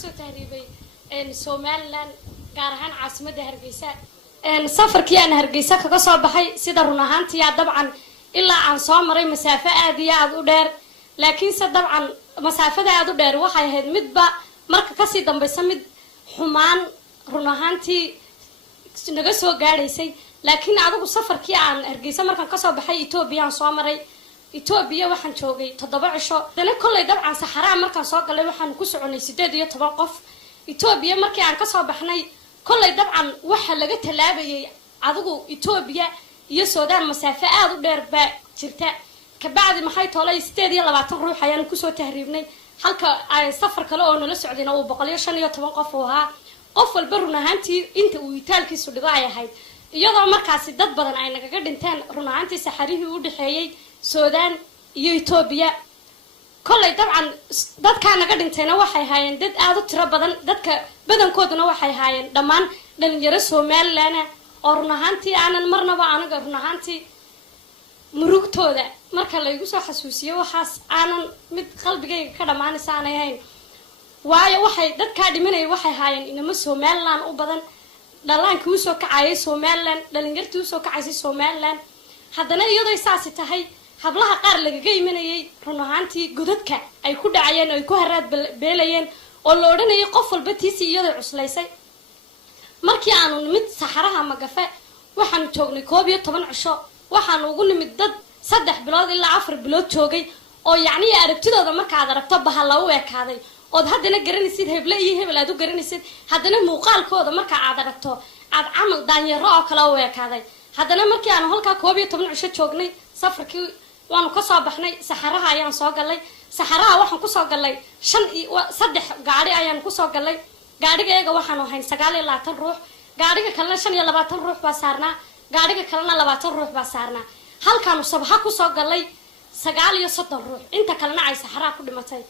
kasoo tahriibay Somaliland gaar ahaan caasimadda Hargeysa safarkii aan Hargeysa kaga soo baxay sida run ahaantii dabcan ilaa aan soo maray masaafo aad iyo aad u dheer laakiin se dabcan masaafada aad u dheer waxay ahayd midba marka ka sii dambaysa mid xumaan run ahaantii naga soo gaadhaysay laakiin adigu safarkii aan Hargeysa markaan ka soo baxay Itoobiya aan soo maray Itoobiya waxaan joogay 7 cisho dana kulay dabcan saxaraa markaan soo galay waxaan ku soconay 18 qof Itoobiya markii aan ka soo baxnay kulay dabcan waxa laga talaabayay adigu Itoobiya iyo Suudaan masaafo aad u dheer ba jirta ka bacdi maxay toolay 18 ruux ayaan ku soo tahriibnay halka ay safar kale oo nala socdayna oo 115 qof oo ahaa qof walba run ahaantii inta uu itaalkiisu dhigo ay ahayd iyadoo markaasi dad badan ay naga dhinteen run ahaantii saxarihii u dhaxeeyay Suudaan iyo Itoobiya kulay dabcan dadka naga dhintayna waxay haayeen dad aad u tiro badan dadka badankooduna waxay haayeen dhamaan dhalinyaro Somaliland oo run ahaantii aanan marnaba anaga run ahaantii murugtooda marka la igu soo xasuusiyo waxaas aanan mid qalbigayga ka dhamaanaysa aanay ahayn waayo waxay dadka dhimanay waxay haayeen inama Somaliland u badan dhalaanka u soo kacay Somaliland dhalinyartu u soo kacay Somaliland haddana iyadoo saasi tahay hablaha qaar laga imanayay run ahaantii godadka ay ku dhacayeen oo ku haraad beelayeen oo la oranayay qof walba tiisi iyadoo cuslaysay markii aanu mid saxaraha magafa waxaan joognay 12 cisho waxaan ugu nimid dad 3 bilood ilaa 4 bilood joogay oo yacni aragtidooda marka aad aragto bahal u ekaaday oo haddana garanaysid hebla iyo hebel aad u garanaysid haddana muuqaalkooda marka aad aragto aad camal daanyaro oo kala u ekaaday haddana markii aan halka 12 cisho joognay safarkii waan ka soo baxnay saxaraha ayaan soo galay saxaraha waxaan ku soo galay 3 gaari ayaan ku soo galay gaariga waxaan ahayn 29 ruux gaariga kalena 25 ruux baa saarnaa gaariga kalena 20 ruux baa saarnaa halkaan sabaxa ku soo galay 39 ruux inta kalena ay saxaraha ku dhimatay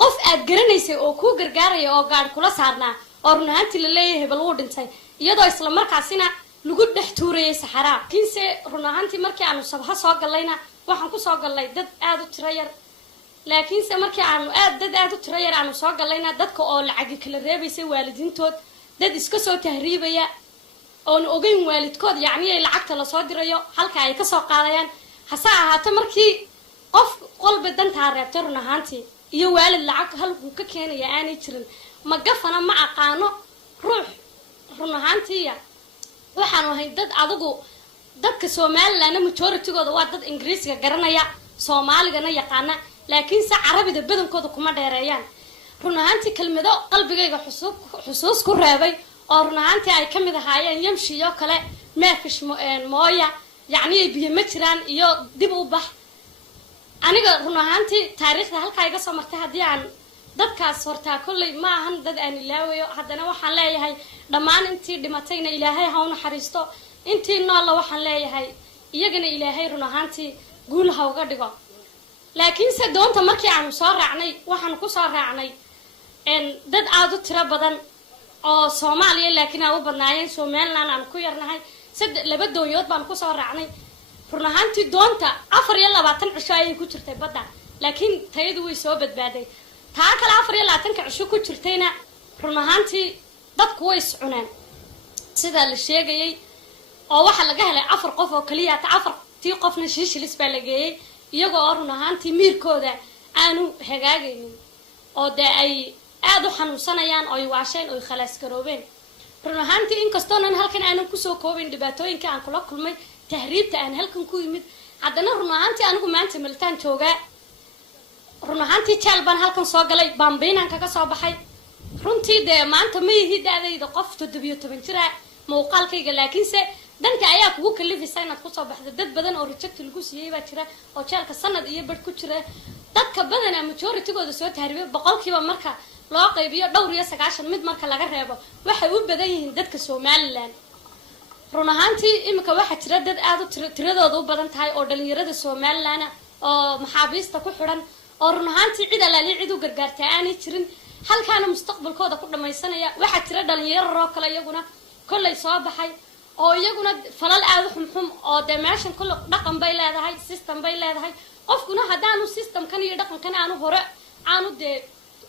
qof aad garanaysay oo ku gargaaraya oo gaar kula saarnaa oo run ahaantii la leeyahay bal uu dhintay iyadoo isla markaasina lagu dhex tuurayay saxaraha kiinse run ahaantii markii aanu sabaxa soo galayna waxaan ku soo galay dad aad u tiro yar laakiin se markii aanu dad aad u tiro yar aanu soo galayna dadka oo lacag kala reebaysay waalidiintood dad iska soo tahriibaya oo ogeyn waalidkood yacni ay lacagta la soo dirayo halka ay ka soo qaadayaan hasa ahaato markii qof qolba danta reebtay run ahaantii iyo waalid lacag halku ka keenaya aanay jirin ma gafana ma aqaano ruux run ahaantii waxaan ahay dad adigu dadka Somaliland majority-gooda waa dad Ingiriisiga garanaya Soomaaligana yaqaana laakiin sa Carabida badankooda kuma dheereeyaan run ahaantii kelmado qalbigayga xusuus ku reebay oo run ahaantii ay kamid ahaayeen yamshiyo kale maafish mooya yacni biyo ma jiraan iyo dib u bax aniga run ahaantii taariikhda halka iga soo martay hadii aan dadkaas hortaa kullay ma ahan dad aan ilaawayo haddana waxaan leeyahay dhammaan intii dhimatayna Ilaahay ha u naxariisto intii nool waxaan leeyahay iyagana Ilaahay run ahaantii guul ha uga dhigo laakiin se doonta markii aan soo raacnay waxaan ku soo raacnay dad aad u tiro badan oo Soomaaliya laakiin ay u badnaayeen Somaliland aan ku yarnahay laba doonyood baan ku soo raacnay run ahaantii doonta 24 cisho ay ku jirtay badda laakiin tayadu way soo badbaaday taa kale 24 cisho ku jirtayna run ahaantii dadku way iscunaan sida la sheegayay oo waxa laga helay 4 qof oo kaliya ta 4 qofna shiishilis baa la geeyay iyagoo run ahaantii miirkooda aanu hagaagaynin oo ay aad u xanuunsanayaan oo ay waasheen oo khalaas garoobeen run ahaantii inkastoo aan halkan aanan ku soo koobin dhibaatooyinka aan kula kulmay tahriibta aan halkan ku yimid haddana run ahaantii anigu maanta miltaan joogaa run ahaantii jeel baan halkan soo galay baambiinaan kaga soo baxay runtii maanta ma yihi da'dayda qof 17 jir ah muuqaalkayga laakiinse danka ayaa kugu kalifaysa inaad ku soo baxdo dad badan oo reject lagu siiyay baa jira oo jeelka sanad iyo bad ku jira dadka badan majority-gooda soo tahriibay boqolkiiba marka loo qaybiyo dhowr iyo 90 mid marka laga reebo waxay u badan yihiin dadka Somaliland run ahaantii imika waxa jira dad aad u tiradooda u badan tahay oo dhalinyarada Somaliland oo maxaabiista ku xiran oo run ahaantii cid alaali cid u gargaartay aanay jirin halkaana mustaqbalkooda ku dhamaysanaya waxa jira dhalinyaro kale iyaguna kullay soo baxay oo iyaguna falal aad u xumxum oo meeshan kullu dhaqan bay leedahay system bay leedahay qofkuna hadaanu system kan iyo dhaqan kan aanu hore aanu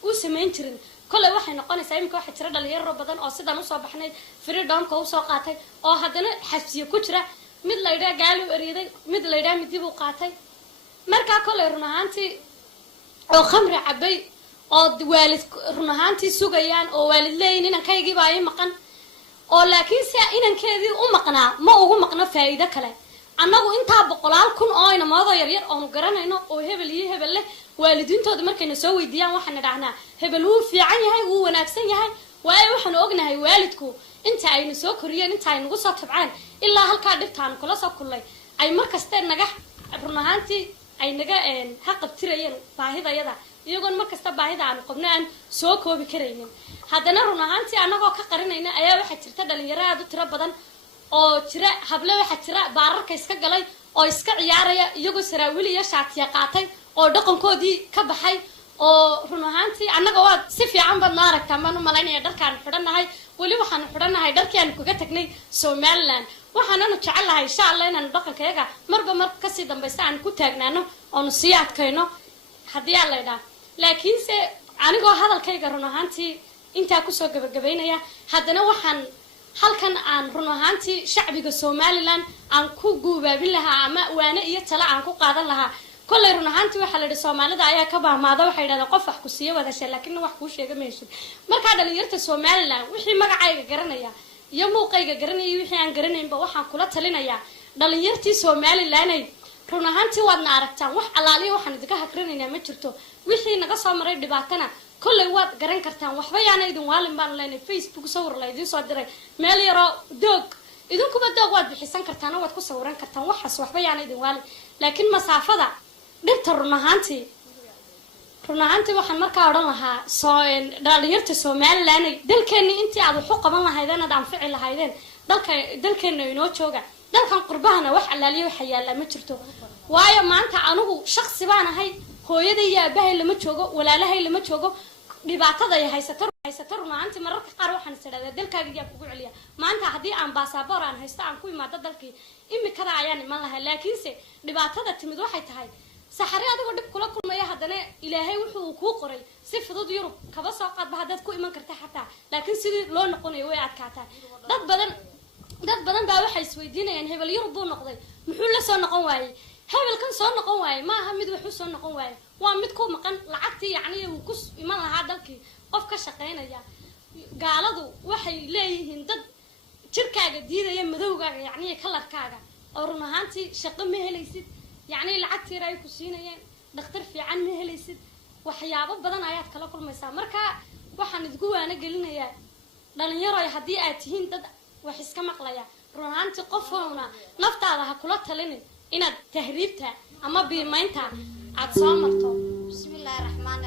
u sameyn jirin كل واحد نقول سايم كواحد ترى اللي يرى بدن أو سيدا نصاب إحنا فريدون كوسا قاتي أو هذانا حسي كترة مثل يدا قالوا أريد مثل يدا مديبو قاتي مركا كل رناهانتي أو خمر عبي أو والد رناهانتي سوقيان أو والد لين إن كي يجيب أي مكان أو لكن إن كذي مقنا ما هو مقنا فائدة كله أنا وإنت بقولال كن أنا ما ضير ير أو مقرنا إنه أو هبليه هبله والدين تود مركي نسوي ديان وحنا دعنا هبلوه في عيني هاي هو ناكسين هاي وأي وحنا أجنا هاي والدكو أنت عين سو كوريان أنت عين قصة تبعان إلا هالكادر عن كل صاب كله أي مركز تر نجح رناهانتي أي نجا حق بتريين باهذا يدا يقول مركز تباهذا عن قبنا أن سوكو بكريين هذا رناهانتي أنا قا كقرنا إن أي واحد ترتدى اليراد وتربضن أو ترى حبله واحد ترى بارك إسكا جلاي أو إسكا عيارة يجو سراولي يشات يقاطي أو دقن كودي كبحي أو رناهانتي أنا قواد سفي عم بنارك كمان وملاين يدر كان حرنا هاي ولي وحنا حرنا هاي در كان كوجتكني سومالان وحنا نتشعلها إن شاء الله إن ندقن كيجا مرة كسي دم بس عن كتاجنا أو نصيات كينو هدي الله ده لكن أنا قو هذا الكيجا رناهانتي أنت أكوسو جبينا يا هذا وحن halkan aan run ahaantii shacbiga Soomaaliland aan ku guubaabin lahaa ama waana iyo tala aan ku qaadan lahaa kulay run ahaantii waxa la yiraahdaa Soomaalida ayaa ka baahmaada waxa yiraahdaa qof wax ku siiyo wada shay laakiin wax ku sheega meesha marka dhalinyarta Soomaaliland wixii magacayga garanaya iyo muuqayga garanaya wixii aan garanaynba waxaan kula talinayaa dhalinyartii Soomaaliland ay run ahaantii waadna aragtaan wax alaaliyo waxaan idinka hakrinaynaa ma jirto wixii naga soo maray dhibaatana كل وقت قرن كرتان وحبي أنا إذن والم بان لين فيسبوك صور لا إذن صدري مالي يرى دوق إذن كم دوق وقت بحسن كرتان وقت كصوران كرتان وحس وحبي أنا إذن والم لكن مسافة ده دكتور رناهانتي وحن مركا ورنها صاين داليرت سومال لاني دل كأني أنتي على حق ما هيدان دام فعل هيدان دل كأنه ينوتشوجا دل كان قربها وح على ليه وحيا لا مترتو وايا ما أنت عنه شخص بانا هاي hooyaday aabahay lama joogo walaalahay lama joogo dhibaatada ay haysato maanta mararka qaar waxaan isdhadaa dalkaaga kugu celiya maanta hadii aan baasaboor aan haysto aan ku imaado dalkii imikada ayaan iman lahaa laakiinse dhibaatada timid waxay tahay saxari adigu dib kula kulmaya hadana ilaahay wuxuu ku qoray si fudud Yurub kaba soo qaad bahadad ku iman kartaa xataa laakiin sidii loo noqonayo way adkaataa dad badan baa waxay isweydiinayaan hebel Yurub buu noqday muxuu la soo noqon waayay هذا كان صار نقوم واي ما هم مد وحوس صار نقوم واي وامدكم مكان لعقتي يعني وكس إيمان هذا كي قف كشقينا يا قالوا وحي ليه هندد شركة جديدة يوم ذوقة يعني كلر كاجا أورنا هانتي شقم مهليسد يعني لعقتي رأي كسينا يعني نختار في عن مهليسد وحيابه بدن آيات كلا كل مسامر كا وحن تقول أنا قلنا يا لأن يرى هدي أتهين دد وحس كمقليا رونا هانتي قفونا نفط على كلها لين إن تهريبتها أما بماينتها عتصامرته بسم الله الرحمن